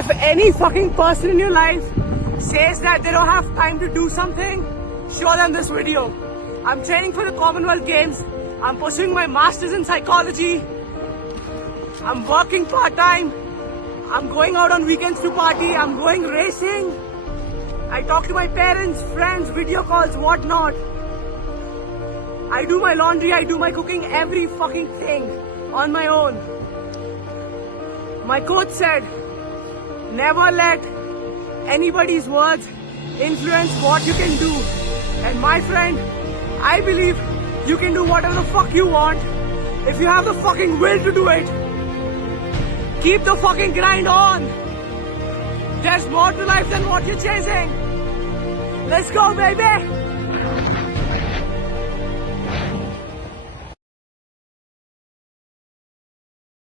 If any fucking person in your life says that they don't have time to do something, show them this video. I'm training for the Commonwealth Games. I'm pursuing my master's in psychology. I'm working part-time. I'm going out on weekends to party. I'm going racing. I talk to my parents, friends, video calls, whatnot. I do my laundry, I do my cooking, every fucking thing on my own. My coach said, never let anybody's words influence what you can do. And my friend, I believe you can do whatever the fuck you want if you have the fucking will to do it. Keep the fucking grind on. There's more to life than what you're chasing. Let's go, baby.